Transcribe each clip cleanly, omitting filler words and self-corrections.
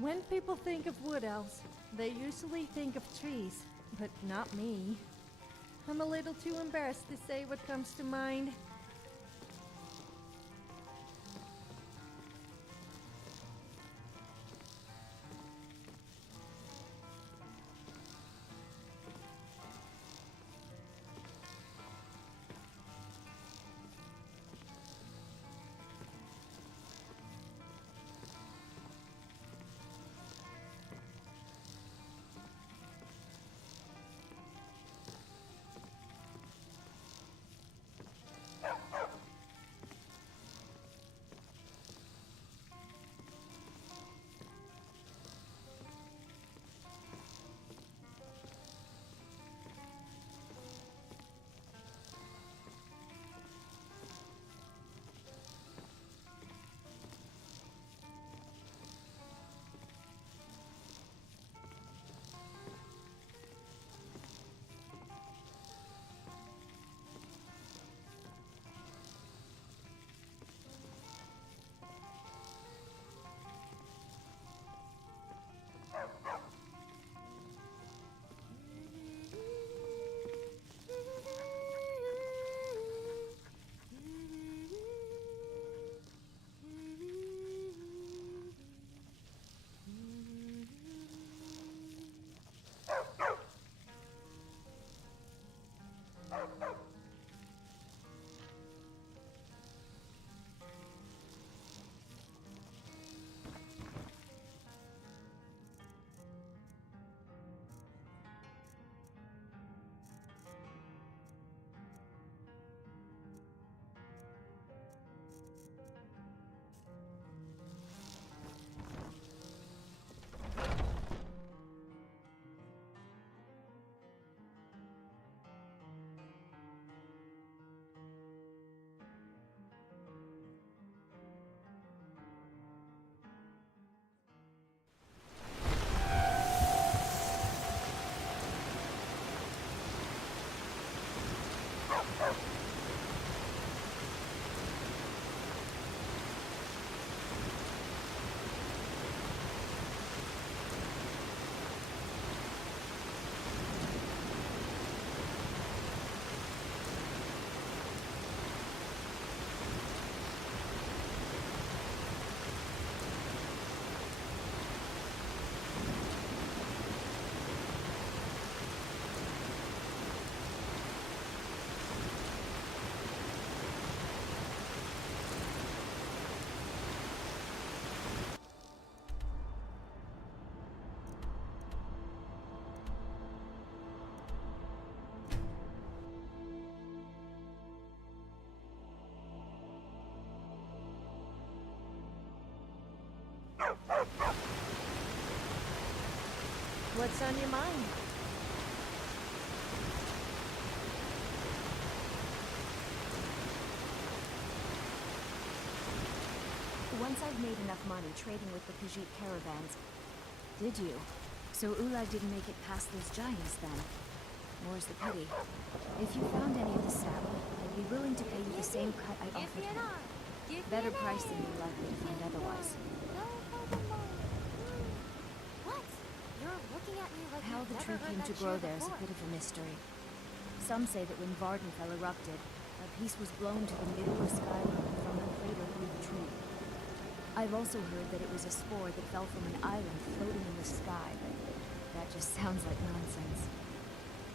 When people think of wood elves, they usually think of trees, but not me. I'm a little too embarrassed to say what comes to mind. What's on your mind? Once I've made enough money trading with the Khajiit caravans. Did you? So Ulag didn't make it past those giants then? More's the pity. If you found any of the sap, I'd be willing to pay you the same cut I offered him. Better price than you're likely to find otherwise. What? You're looking at me like How you've the never tree heard came that to cheer grow there is a before. bit of a mystery. Some say that when Vardenfell erupted, a piece was blown to the middle of Skyrim from the crater through the tree. I've also heard that it was a spore that fell from an island floating in the sky, but that just sounds like nonsense.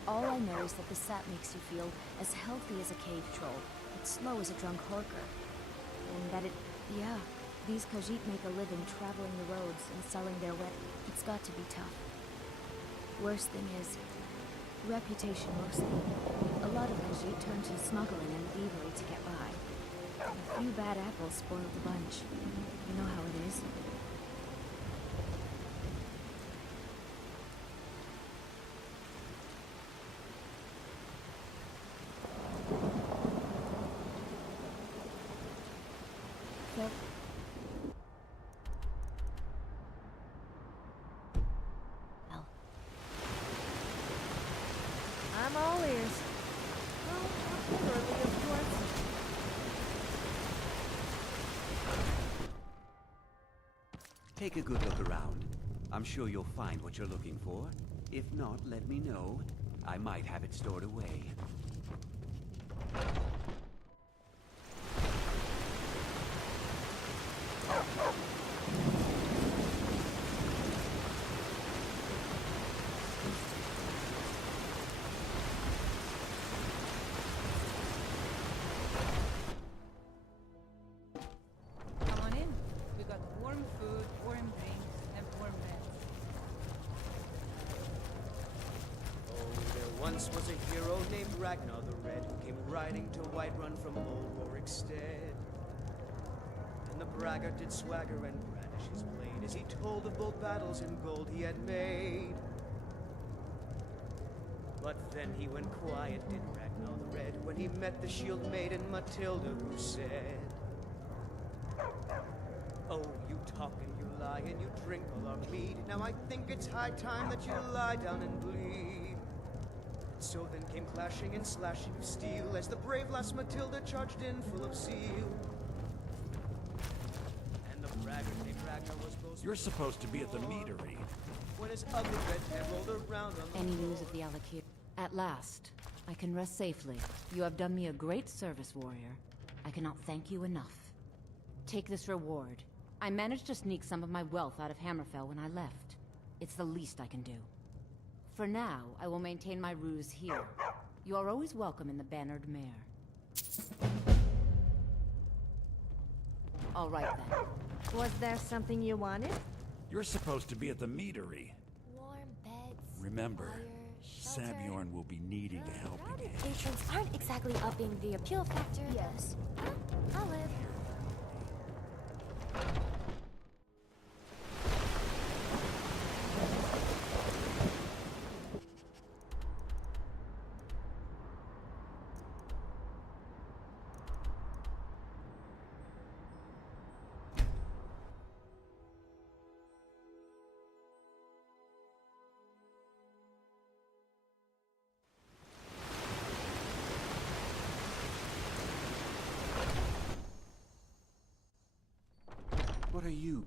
All I know is that the sap makes you feel as healthy as a cave troll, but slow as a drunk horker. And that yeah, these Khajiit make a living traveling the roads and selling their wet. It's got to be tough. Worst thing is, reputation mostly. A lot of Khajiit turn to smuggling and thievery to get by. A few bad apples spoiled the bunch. You know how it is. Phil? Well. I'm all ears. Well, not literally, of course. Take a good look around. I'm sure you'll find what you're looking for. If not, let me know. I might have it stored away. Come on in. We got warm food, warm drinks, and warm beds. Oh, there once was a hero named Ragnar the Red who came riding to Whiterun from old Warwickstead. And the braggart did swagger and brandish his blade as he told of bold battles and gold he had made. But then he went quiet, did Ragnar the Red, when he met the shield maiden Matilda, who said, "Oh, you talk and you lie and you drink all our mead. Now I think it's high time that you lie down and bleed." So then came clashing and slashing of steel as the brave lass Matilda charged in full of zeal. And the braggart named Ragnar was both. You're supposed to be at the meadery. When his ugly red head rolled around on the Any floor. news of the Alakir? At last, I can rest safely. You have done me a great service, warrior. I cannot thank you enough. Take this reward. I managed to sneak some of my wealth out of Hammerfell when I left. It's the least I can do. For now, I will maintain my ruse here. You are always welcome in the Bannered Mare. All right then. Was there something you wanted? You're supposed to be at the meadery. Warm beds. Remember, fire, shelter. Saviorn will be needing a helping hand. Patrons aren't exactly upping the appeal factor. Yes. I'll live. What are you?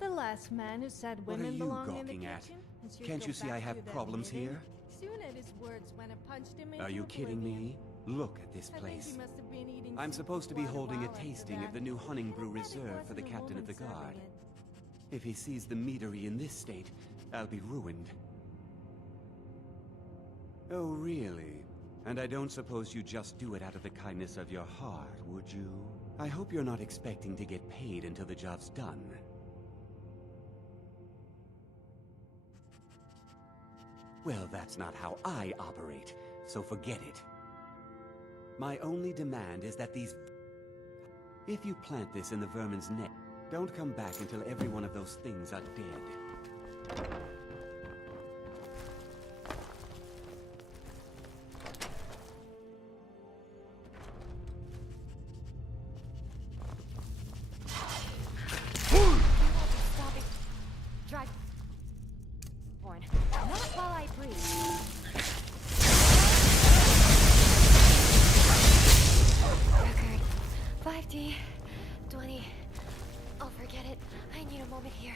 The last man who said What are women you belong in the gawking at? kitchen? and should Can't go you see back I to have that problems living? here? Soon at his words when I punched him Are into you kidding oblivion. me? Look at this I think place. he must have been eating I'm soup supposed to be quite a holding a while after tasting that. of the new honey brew I bet it reserved for the wasn't a captain of the woman guard. serving it. If he sees the meadery in this state, I'll be ruined. Oh, really? And I don't suppose you just do it out of the kindness of your heart, would you? I hope you're not expecting to get paid until the job's done. Well, that's not how I operate, so forget it. My only demand is that these... If you plant this in the vermin's neck, don't come back until every one of those things are dead. Stop it. Drag. Born. Not while I breathe. Record. 5D. 20. I'll forget it. I need a moment here.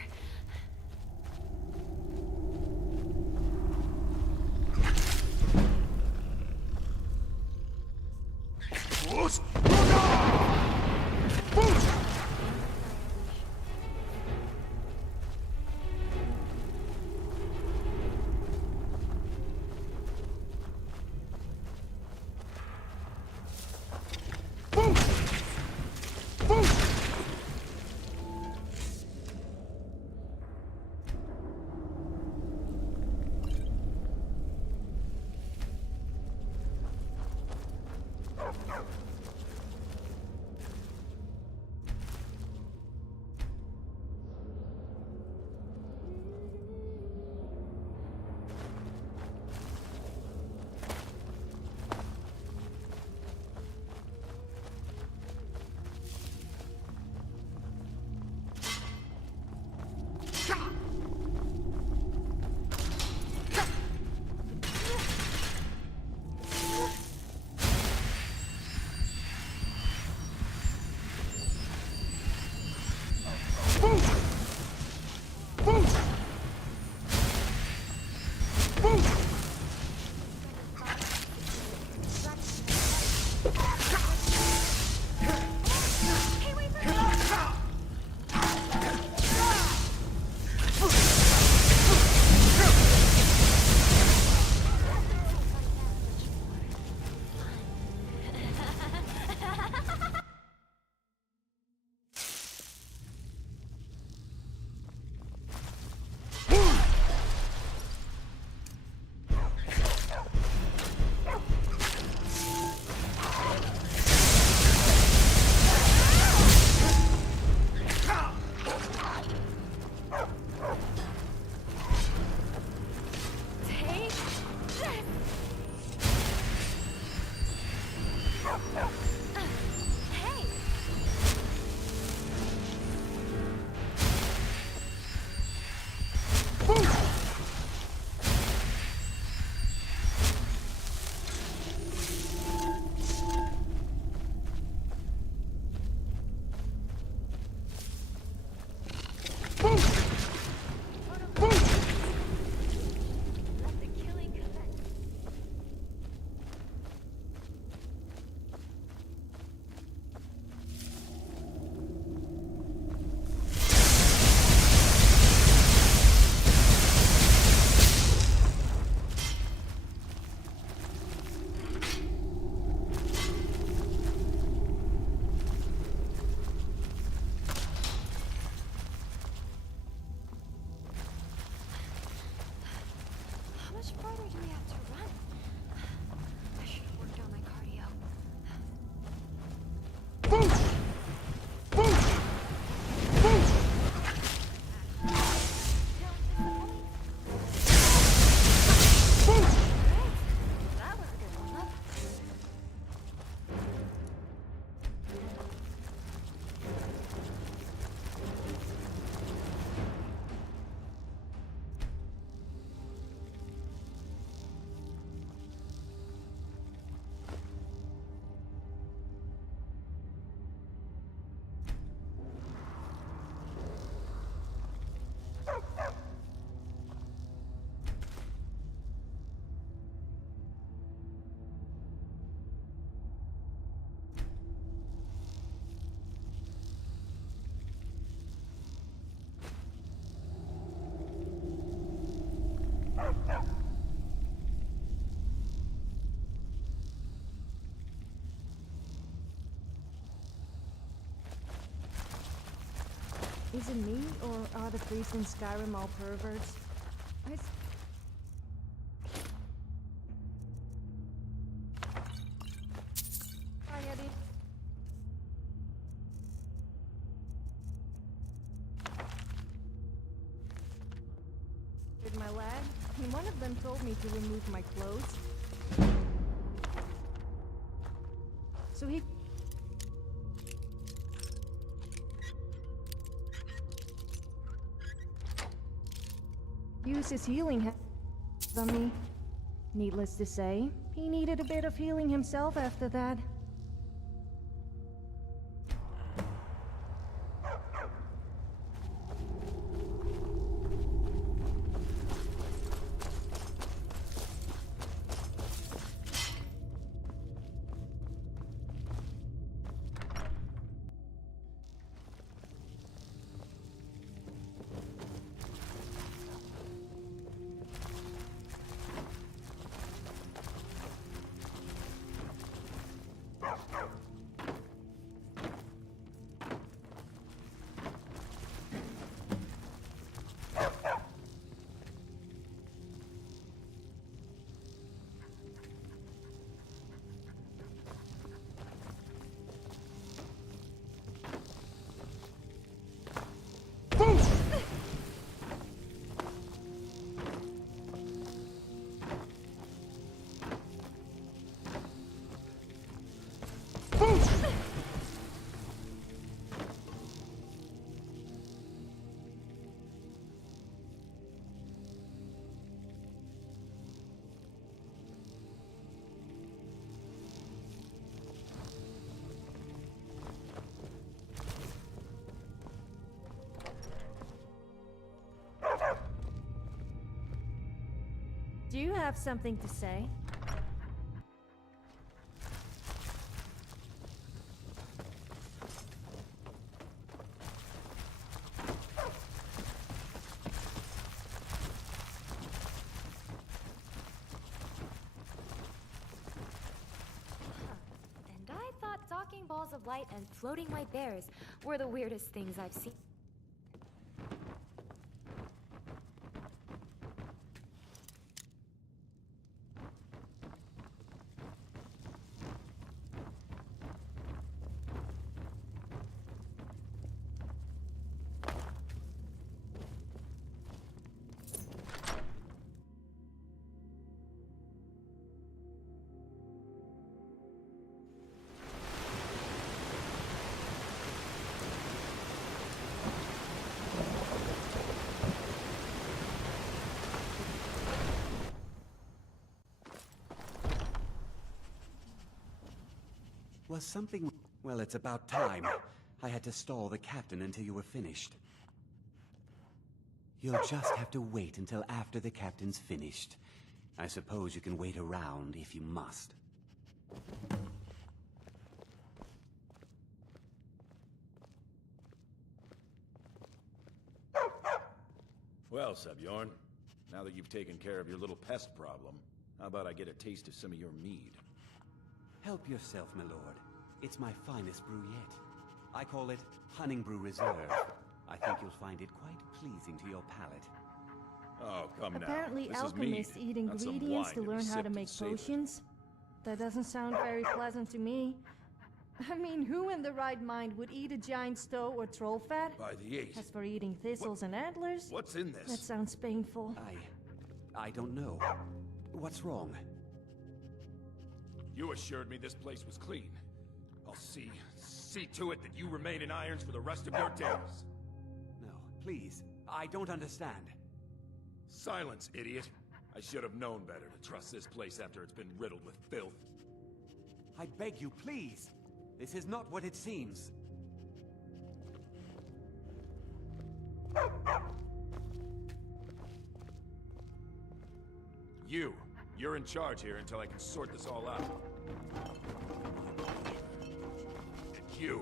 Hey! Let the killing commence. How much farther do we have to run? I should have worked on my cardio. That was a good warm-up. Is it me, or are the priests in Skyrim all perverts? Hi, Eddie. With my lad, and one of them told me to remove my clothes. So he used his healing on me. Needless to say, he needed a bit of healing himself after that. Do you have something to say? And I thought talking balls of light and floating white bears were the weirdest things I've seen. Was something... Well, it's about time. I had to stall the captain until you were finished. You'll just have to wait until after the captain's finished. I suppose you can wait around if you must. Well, Sebjorn, now that you've taken care of your little pest problem, how about I get a taste of some of your mead? Help yourself, my lord. It's my finest brew yet. I call it Hunning Brew Reserve. I think you'll find it quite pleasing to your palate. Oh, come now. Apparently This is alchemists mead, eat not some ingredients to wine learn be how sipped to and make savored. potions. That doesn't sound very pleasant to me. I mean, who in their right mind would eat a giant stoat or troll fat? By the 8. As for eating thistles and antlers, What's in this? that sounds painful. I don't know. What's wrong? You assured me this place was clean. I'll see to it that you remain in irons for the rest of your days. No, please. I don't understand. Silence, idiot. I should have known better to trust this place after it's been riddled with filth. I beg you, please. This is not what it seems. You're in charge here until I can sort this all out. And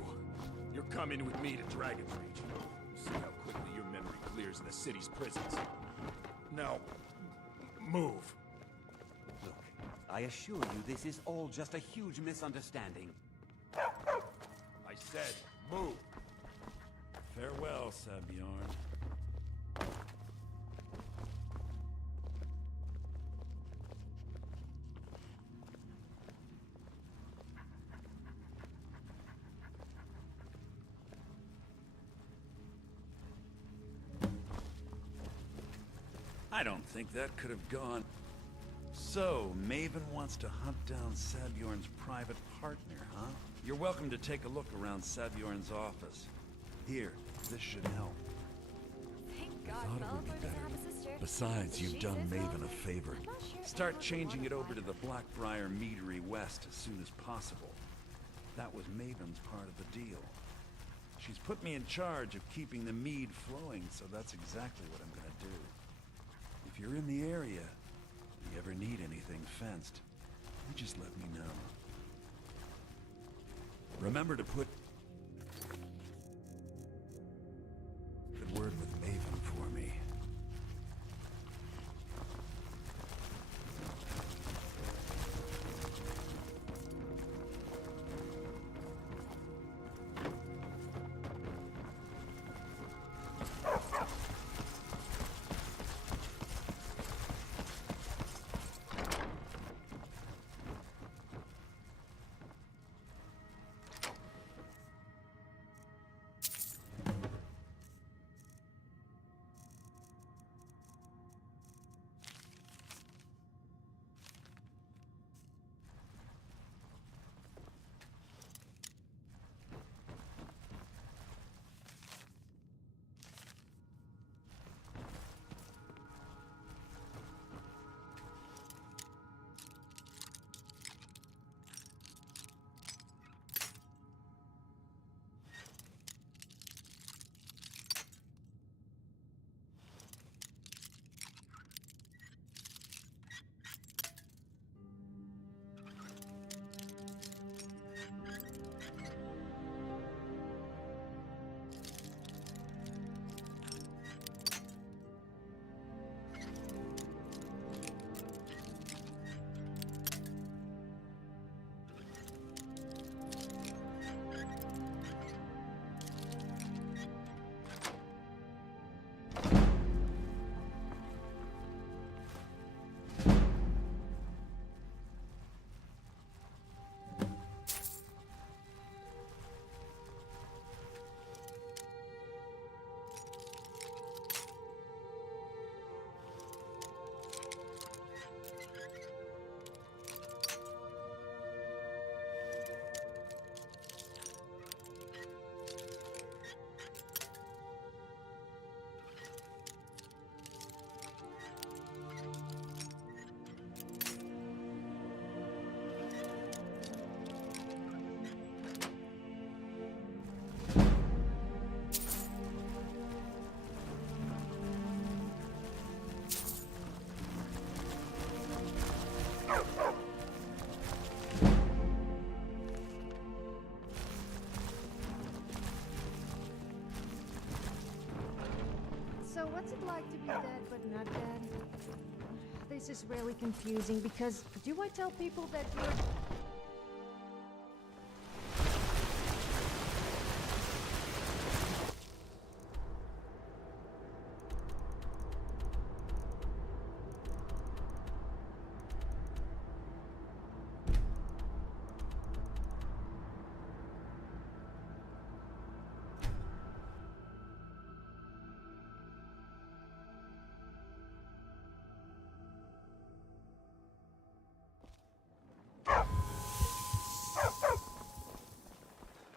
you're coming with me to Dragon's Reach. See how quickly your memory clears in the city's prisons. Now, move. Look, I assure you this is all just a huge misunderstanding. I said, move. Farewell, Sebjorn. I don't think that could have gone. So, Maven wants to hunt down Sebjorn's private partner, huh? You're welcome to take a look around Sebjorn's office. Here, this should help. Thank God Thought it would be Belford doesn't better. have a sister. Besides, you've She done is Maven well. a favor. I'm not sure if Start anyone changing would it over want to the Blackbriar Meadery West as soon as possible. That was Maven's part of the deal. She's put me in charge of keeping the mead flowing, so that's exactly what I'm gonna do. If you're in the area, you ever need anything fenced, you just let me know. Remember to put good word with Maven for me. like to be dead, but not dead. This is really confusing because do I tell people that you're...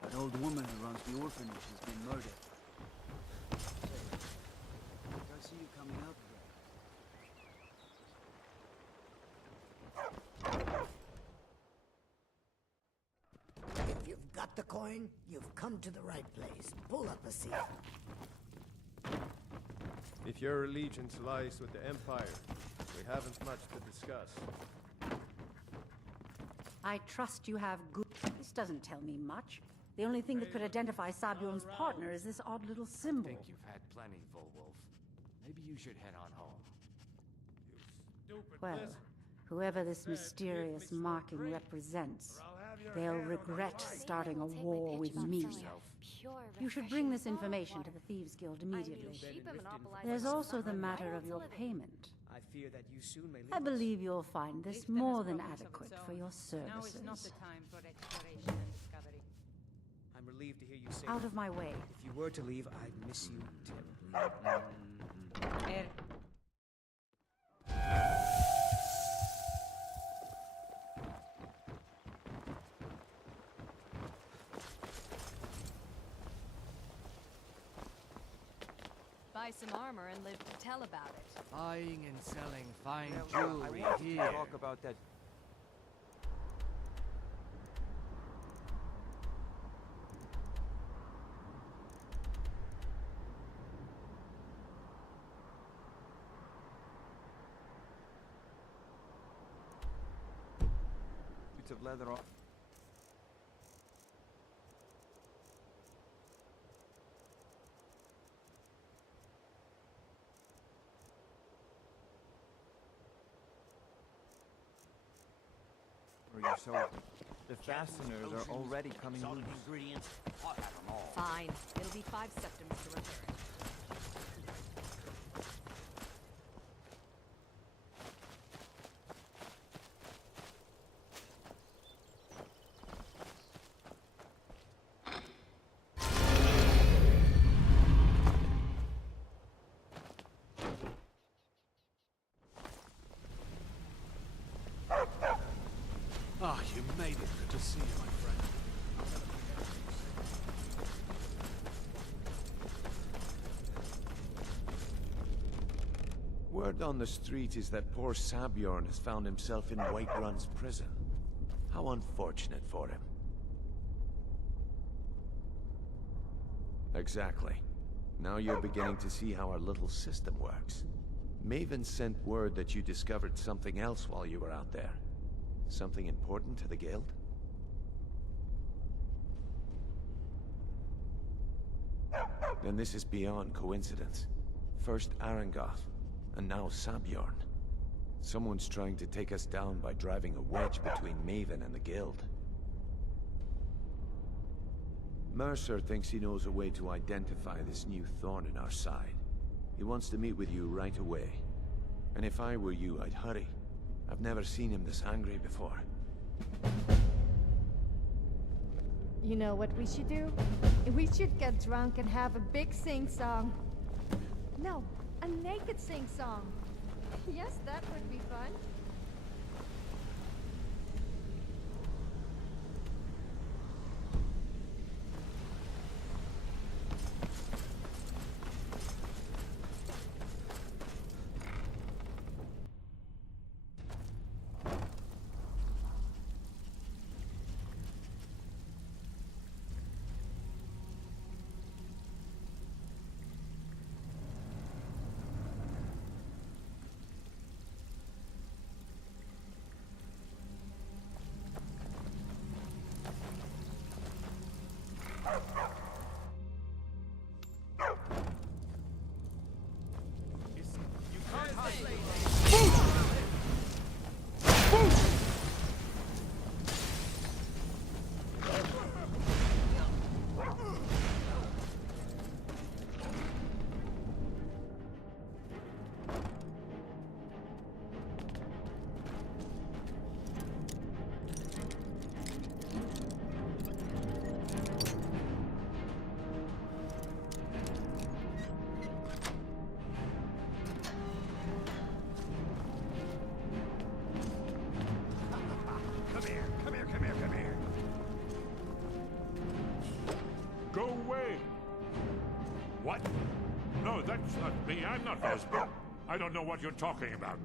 That old woman who runs the orphanage has been murdered. Say, I see you coming out today. If you've got the coin, you've come to the right place. Pull up a seat. If your allegiance lies with the Empire, we haven't much to discuss. I trust you have good... This doesn't tell me much. The only thing that could identify Sabion's partner is this odd little symbol. I think you've had plenty, Volwolf. Maybe you should head on home. Well, whoever this mysterious marking represents, they'll regret starting a war with me. You should bring this information to the Thieves Guild immediately. There's also the matter of your payment. I fear that you soon may leave I us. believe you'll find this more than adequate for your Now is not the services. time for exploration and discovery. I'm relieved to hear you say Out that. of my way. If you were to leave, I'd miss you terribly. Buy some armor and live to tell about it. Buying and selling fine I jewelry wanted here. to talk about that. Boots of leather off. Or your soul. The fasteners are already coming loose. Ingredients. I'll have them all. Fine. It'll be 5 septims to repair it. Ah, you made it. Good to see you, my friend. Word on the street is that poor Sabjorn has found himself in Whiterun's prison. How unfortunate for him. Exactly. Now you're beginning to see how our little system works. Maven sent word that you discovered something else while you were out there. Something important to the guild? Then this is beyond coincidence. First Arangoth, and now Sabjorn. Someone's trying to take us down by driving a wedge between Maven and the guild. Mercer thinks he knows a way to identify this new thorn in our side. He wants to meet with you right away. And if I were you, I'd hurry. I've never seen him this angry before. You know what we should do? We should get drunk and have a big sing-song. No, a naked sing-song. Yes, that would be fun. here. Come here, come here, come here. Go away! What? No, that's not me. I'm not Osborn. I don't know what you're talking about.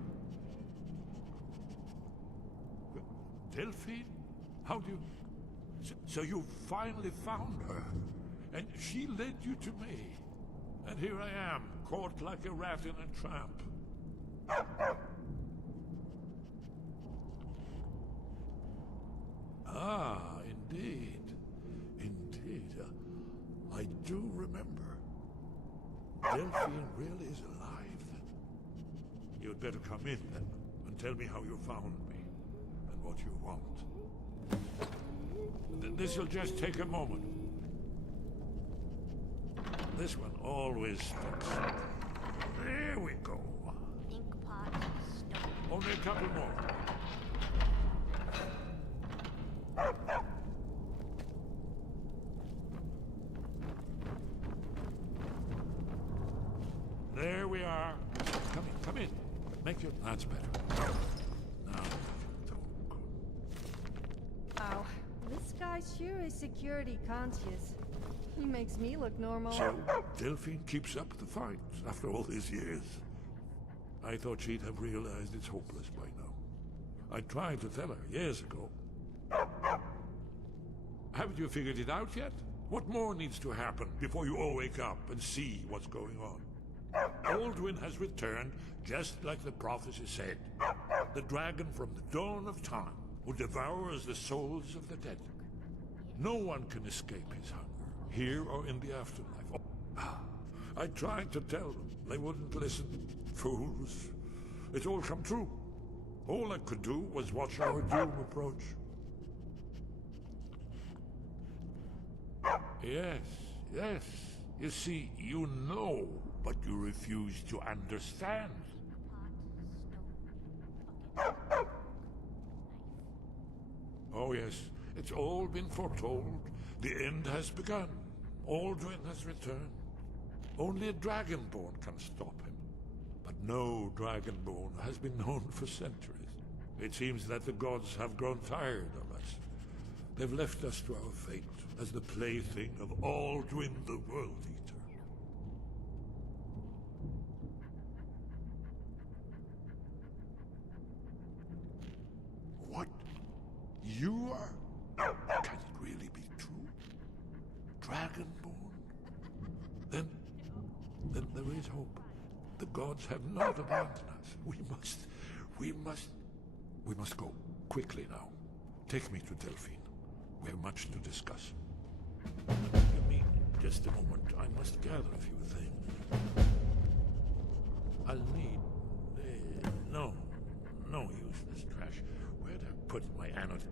Delphine? How do you... So you finally found her, and she led you to me. And here I am, caught like a rat in a trap. Ah, indeed. Indeed. I do remember. Delphine really is alive, then. You'd better come in, then, and tell me how you found me, and what you want. This'll just take a moment. This one always sticks. There we go. Ink pot, stone. Only a couple more. There we are. Come in, come in. Make your... That's better. Now, talk. Wow, this guy sure is security conscious. He makes me look normal. So, Delphine keeps up the fight after all these years. I thought she'd have realized it's hopeless by now. I tried to tell her years ago. Haven't you figured it out yet? What more needs to happen before you all wake up and see what's going on? Aldwin has returned, just like the prophecy said. The dragon from the dawn of time, who devours the souls of the dead. No one can escape his hunger, here or in the afterlife. I tried to tell them. They wouldn't listen. Fools. It's all come true. All I could do was watch our doom approach. Yes, yes. You see, you know, but you refuse to understand. Oh yes, it's all been foretold. The end has begun. Aldwin has returned. Only a Dragonborn can stop him. But no Dragonborn has been known for centuries. It seems that the gods have grown tired of us. They've left us to our fate as the plaything of Aldwin the World Eater. What? You are? Can it really be true? Dragonborn? Then there is hope. The gods have not abandoned us. We must go. Quickly now. Take me to Delphine. We have much to discuss. Give me just a moment. I must gather a few things. I'll need... no useless trash. Where'd I put my anode?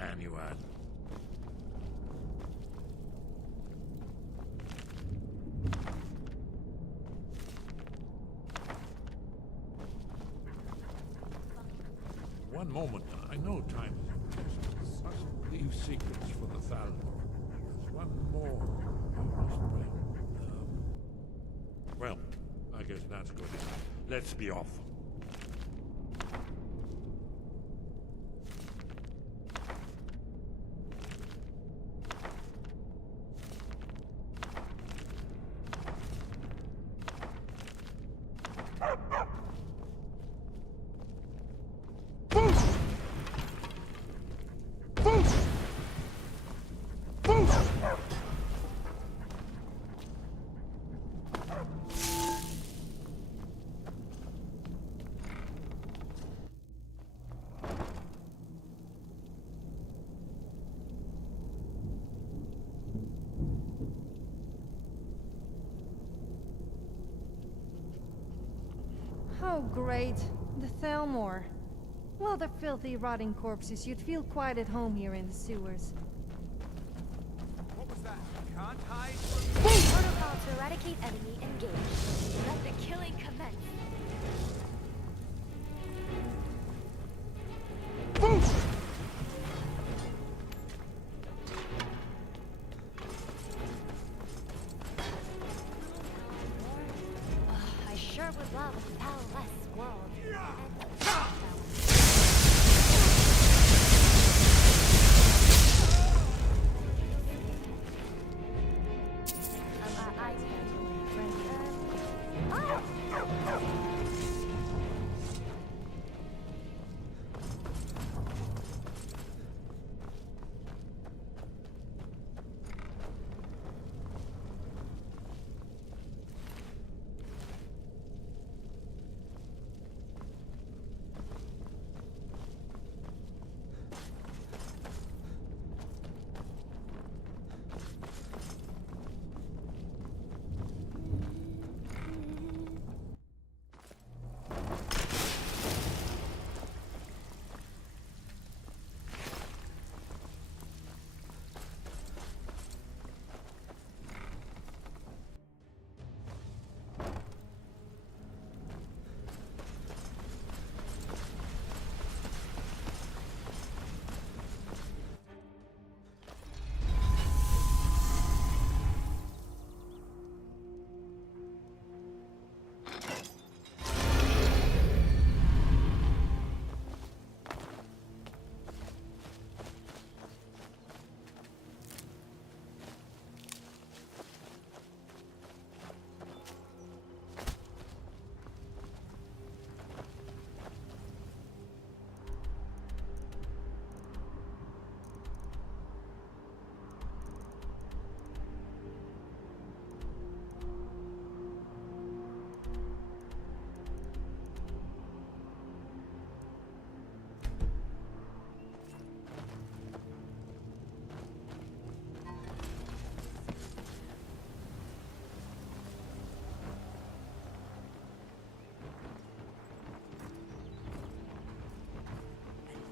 Anyone. One moment. I know time is precious. Must leave secrets for the Thalmor. There's one more I must bring. Well, I guess that's good enough. Let's be off. Oh, great. The Thalmor. Well, the filthy, rotting corpses. You'd feel quite at home here in the sewers. What was that? Can't hide Protocol to eradicate enemy engaged. Let the killing commence. I sure would love a foul-less world.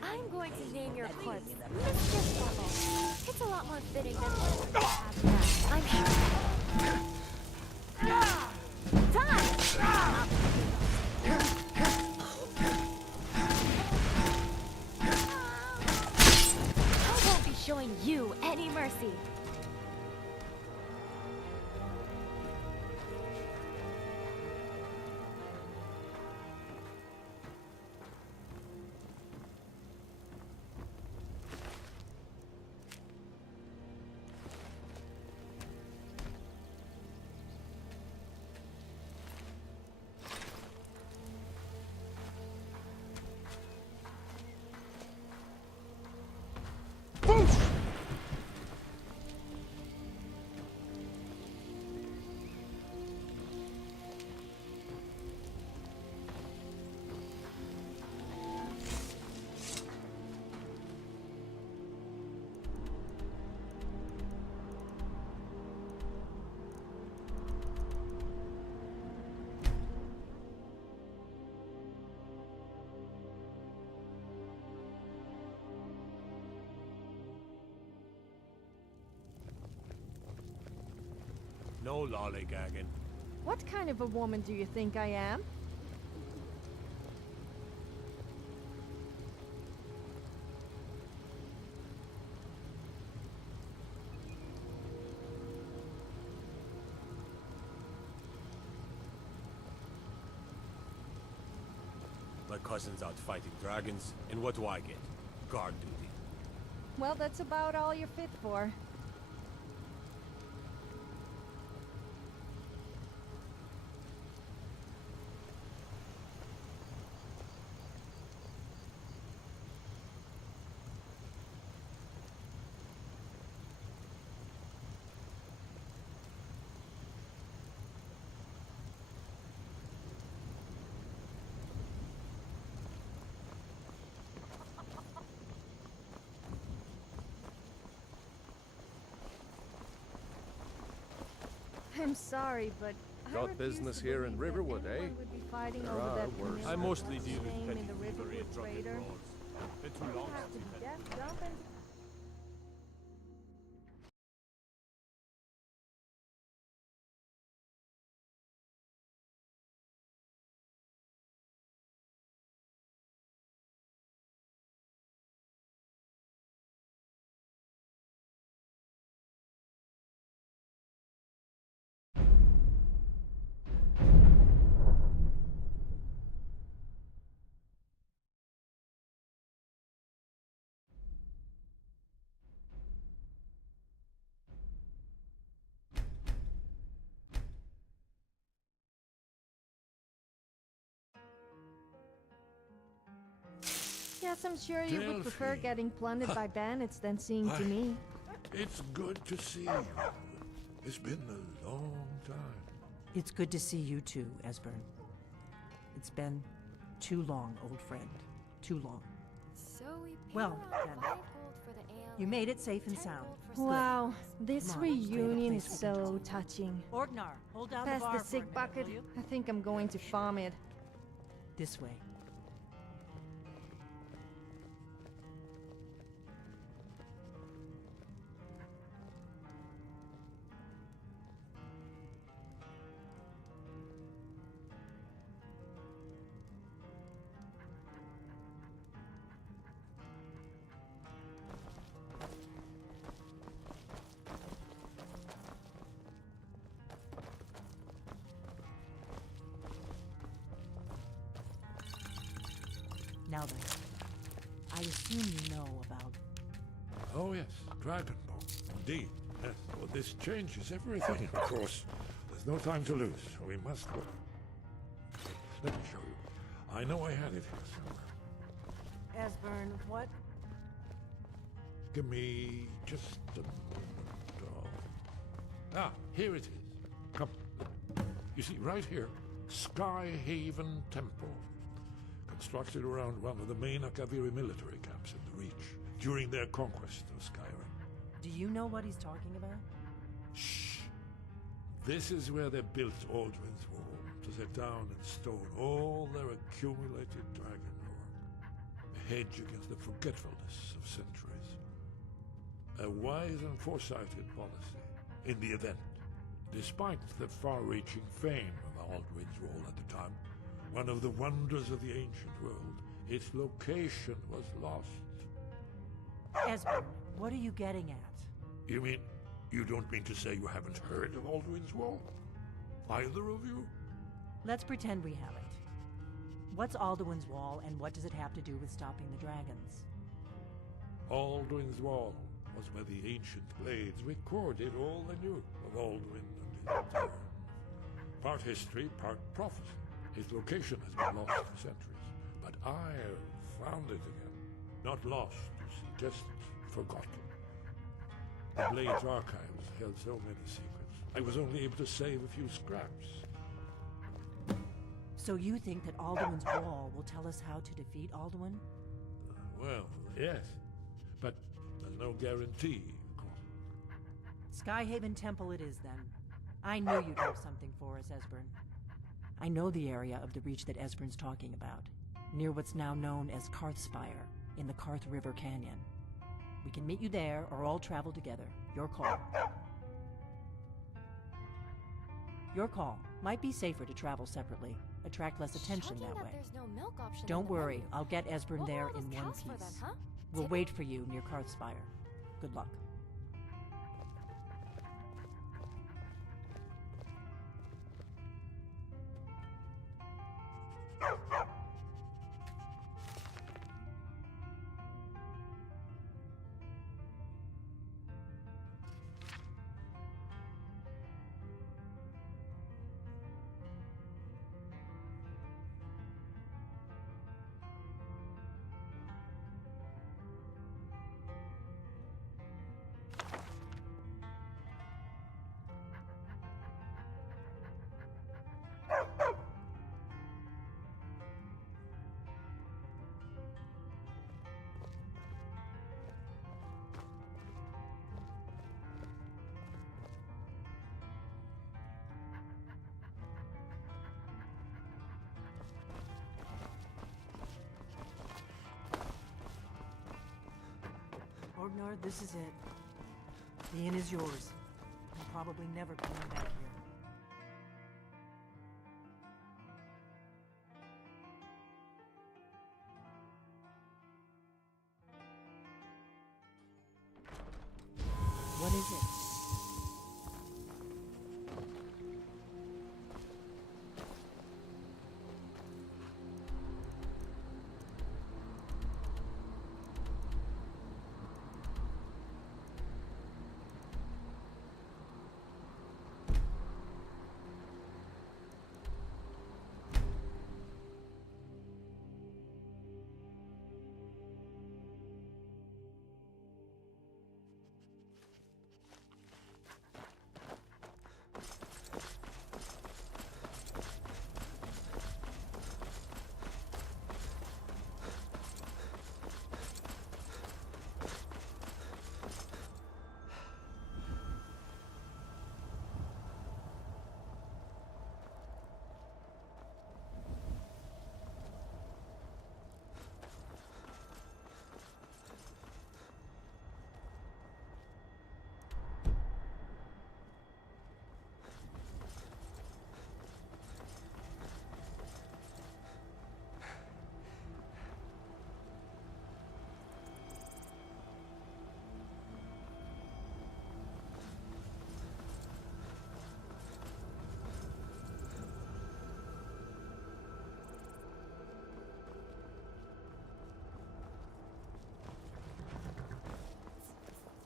I'm going to name your corpse Mr. Bubble. It's a lot more fitting than what I have now, I'm sure. Die! I won't be showing you any mercy. No lollygagging. What kind of a woman do you think I am? My cousin's out fighting dragons, and what do I get? Guard duty. Well, that's about all you're fit for. I'm sorry, but Got business here in Riverwood, eh? would be fighting There over are that worse. Camilla I mostly deal with name petty in the thievery Riverwood and drunken trader. brawls. Been too You long have to since be we've had deaf, dumb, and yes, I'm sure you would prefer Delphi. getting plundered by bandits than seeing to me. It's good to see you. It's been a long time. It's good to see you too, Esbern. It's been too long, old friend. Too long. So we paid Well, around then. 5 gold for the ale. You made it safe and sound. Wow, this Come on, let's trade a reunion is place so touching. Orgnar, hold down Pass the bar the for a sick minute, bucket. will you? I think I'm going to farm it. This way. Now then, I assume you know about... Oh yes, Dragonborn. Indeed. Yes. Well, this changes everything, of course. There's no time to lose. We must work. Let me show you. I know I had it here somewhere. Esbern, what? Give me just a moment. Ah, here it is. Come. You see, right here, Skyhaven Temple. Constructed around one of the main Akaviri military camps in the Reach during their conquest of Skyrim. Do you know what he's talking about? Shh! This is where they built Aldrin's Wall, to set down in stone all their accumulated dragon lore. A hedge against the forgetfulness of centuries. A wise and foresighted policy, in the event. Despite the far-reaching fame of Aldrin's Wall at the time, one of the wonders of the ancient world, its location was lost. Esbern, what are you getting at? You mean, you don't mean to say you haven't heard of Aldrin's Wall? Either of you? Let's pretend we haven't. What's Alduin's Wall, and what does it have to do with stopping the dragons? Aldrin's Wall was where the ancient blades recorded all they knew of Aldrin and his return. Part history, part prophecy. His location has been lost for centuries, but I have found it again. Not lost, you see, just forgotten. The Blade's archives held so many secrets. I was only able to save a few scraps. So you think that Alduin's Wall will tell us how to defeat Alduin? Well, yes, but there's no guarantee, of course. Skyhaven Temple it is, then. I knew you'd have something for us, Esbern. I know the area of the Reach that Esbern's talking about, near what's now known as Karthspire, in the Karth River Canyon. We can meet you there, or all travel together. Your call. Your call. Might be safer to travel separately. Attract less attention that way. There's no milk option on Don't the worry, menu. I'll get Esbern What were there all in those one cows for piece. then, huh? We'll Tip- wait for you near Karthspire. Good luck. Orgnar, this is it. The inn is yours. I'm probably never coming back here. What is it?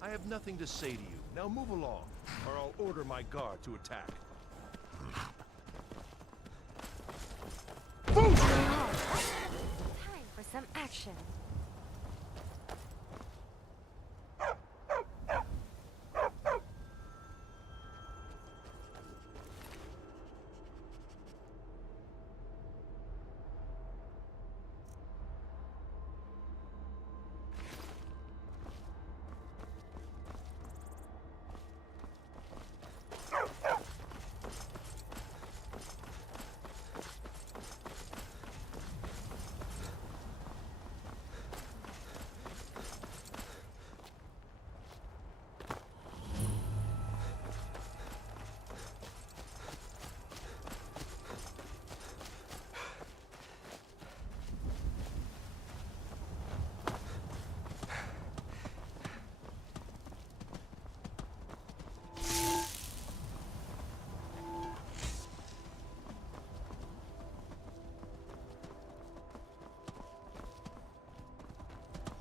I have nothing to say to you. Now move along, or I'll order my guard to attack. Time for some action.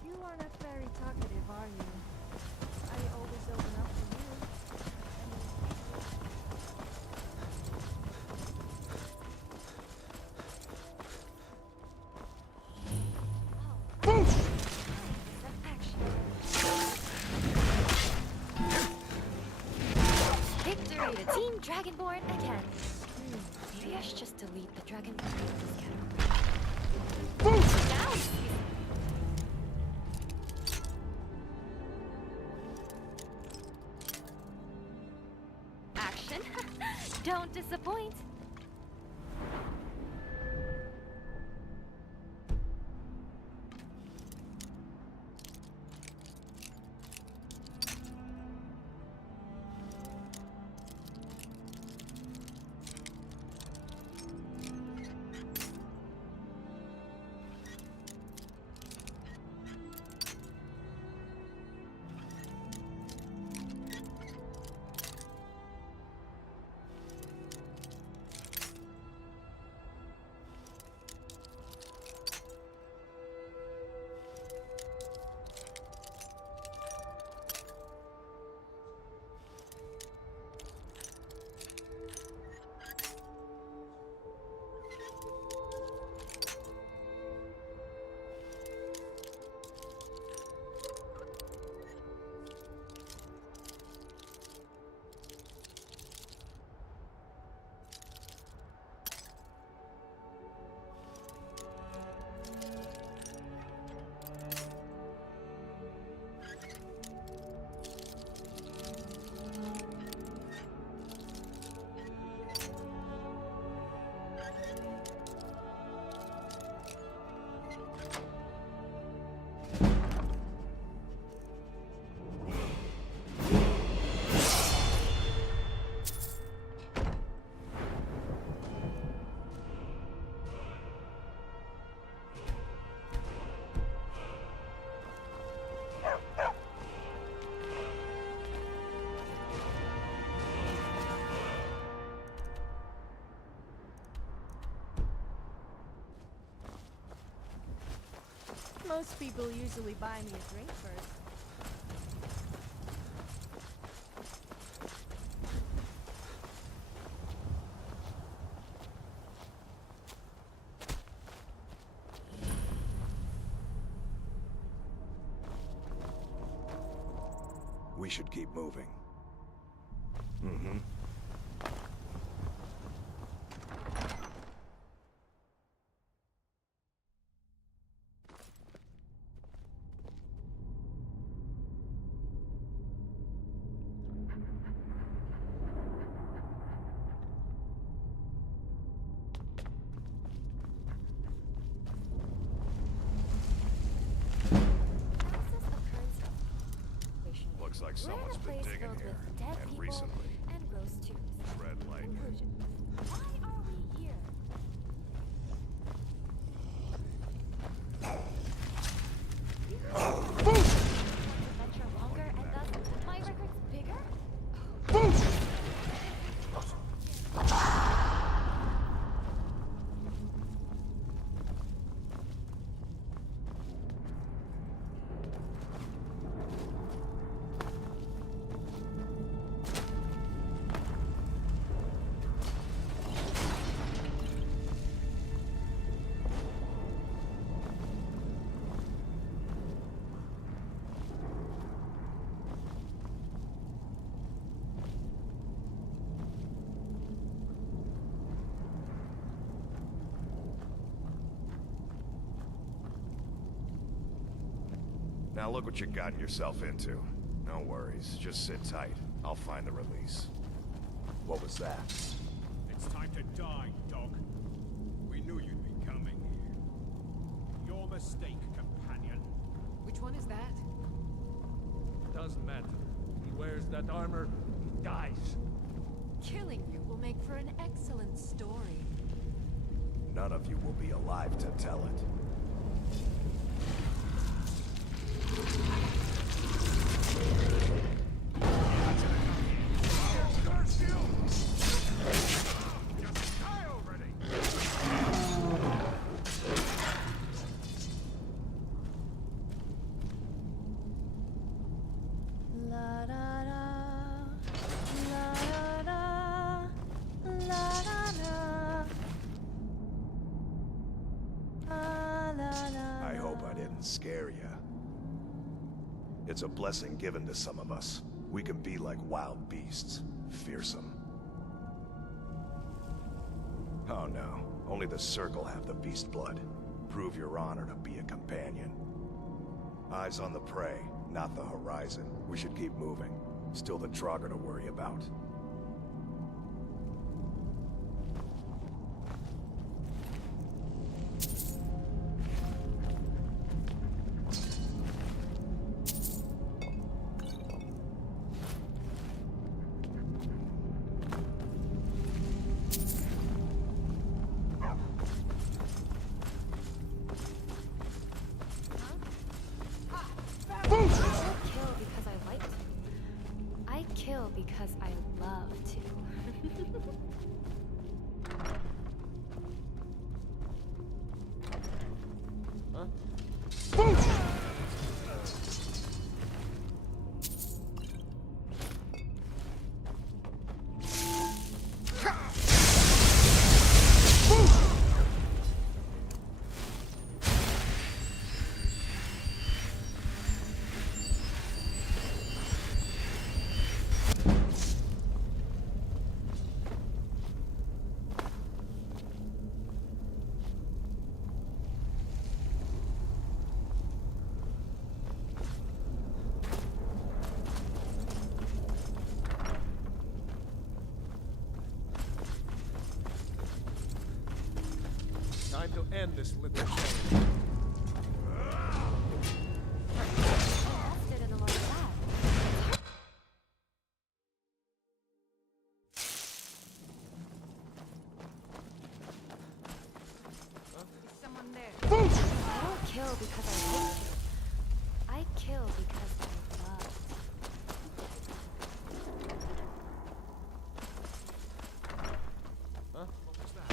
You are not very talkative, are you? I always open up for you. Victory to Team Dragonborn again. Maybe I should just delete the Dragonborn category. Now we see. Action. Don't disappoint. Most people usually buy me a drink first. We should keep moving. Mm-hmm. Looks like someone's been digging here, and recently. And gross tombs. Red light. Conclusion. Why are we here? Adventure longer and thus my record's bigger? Now look what you got yourself into. No worries, just sit tight. I'll find the release. What was that? It's time to die, dog. We knew you'd be coming here. Your mistake, companion. Which one is that? Doesn't matter. He wears that armor, he dies. Killing you will make for an excellent story. None of you will be alive to tell it. I hope I didn't scare you. It's a blessing given to some of us. We can be like wild beasts, fearsome. Oh no, only the Circle have the beast blood. Prove your honor to be a companion. Eyes on the prey, not the horizon. We should keep moving. Still the Draugr to worry about. Kill because I love to. Time to end this little game. I don't kill because I like to. I kill because I love. Huh? What was that?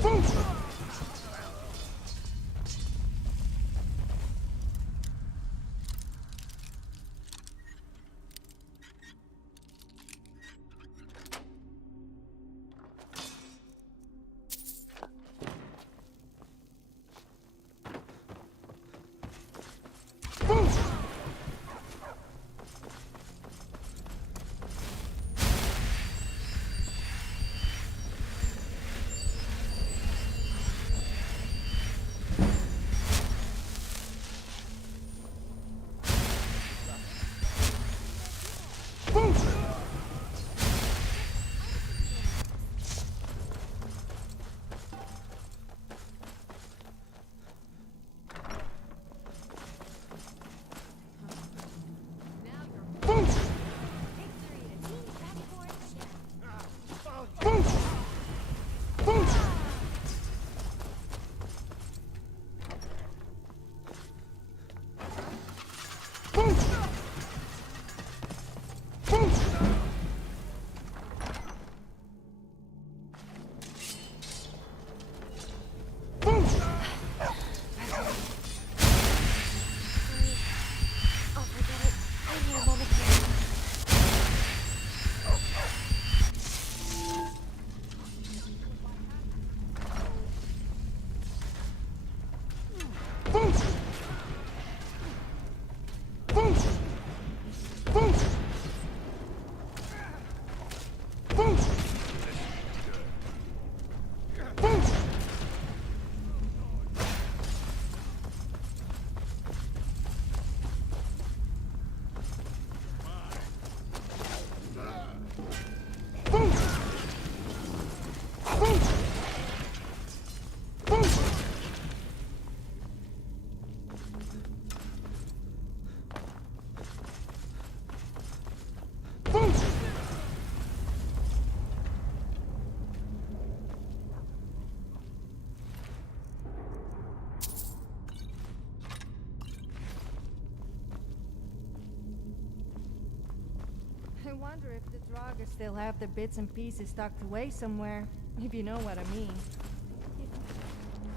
wonder if the Draugr still have the bits and pieces tucked away somewhere, if you know what I mean.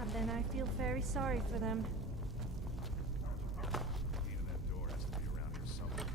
And then I feel very sorry for them. Key to that door has to be around here somewhere.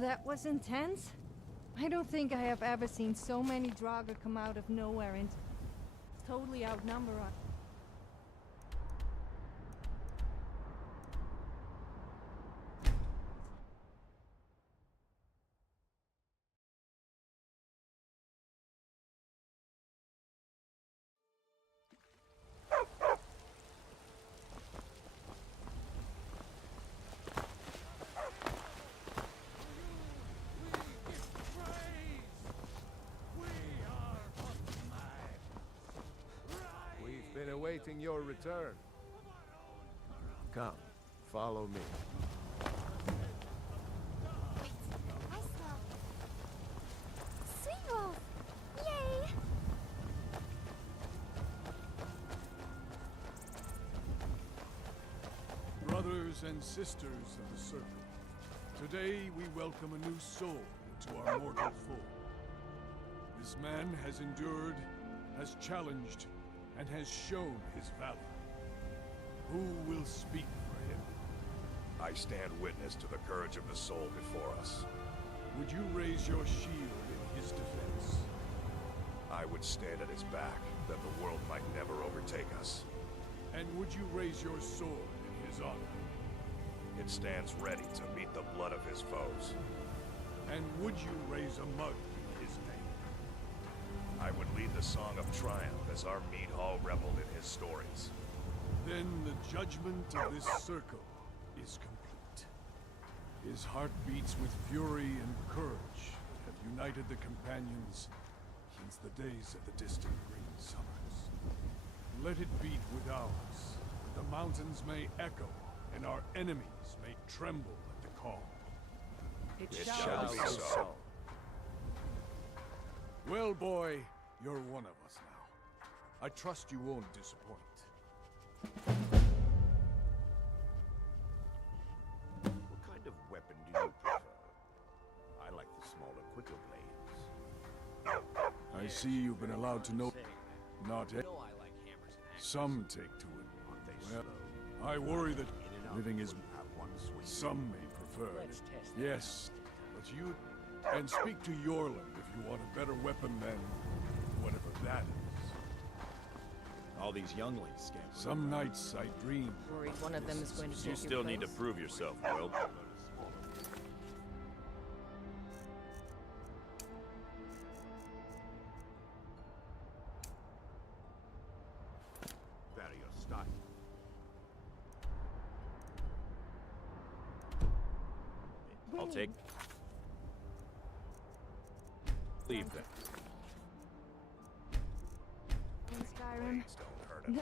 That was intense. I don't think I have ever seen so many Draugr come out of nowhere and totally outnumber us. Been awaiting your return. Come, follow me. Wait, I saw... Sweet Wolf! Yay! Brothers and sisters of the Circle, today we welcome a new soul into our mortal fold. This man has endured, has challenged, and has shown his valor. Who will speak for him? I stand witness to the courage of the soul before us. Would you raise your shield in his defense? I would stand at his back, that the world might never overtake us. And would you raise your sword in his honor? It stands ready to meet the blood of his foes. And would you raise a mug in his name? I would lead the song of triumph as our mead hall reveled in his stories. Then the judgment of this circle is complete. His heart beats with fury and courage that have united the companions since the days of the distant green summers. Let it beat with ours, that the mountains may echo and our enemies may tremble at the call. It shall be so. Well, boy, you're one of us now. I trust you won't disappoint. What kind of weapon do you prefer? I like the smaller, quicker blades. I see you've been allowed to know. Not yet. Some take to it. Well, I worry that living is some may prefer it. Yes, but you and speak to Yorland if you want a better weapon than whatever that is. All these younglings scamper. Some nights I dream. Worried one of them is going to take You still need to place. prove yourself, Will. Vary your style. I'll take. Leave them. In Skyrim, Blades don't hurt him.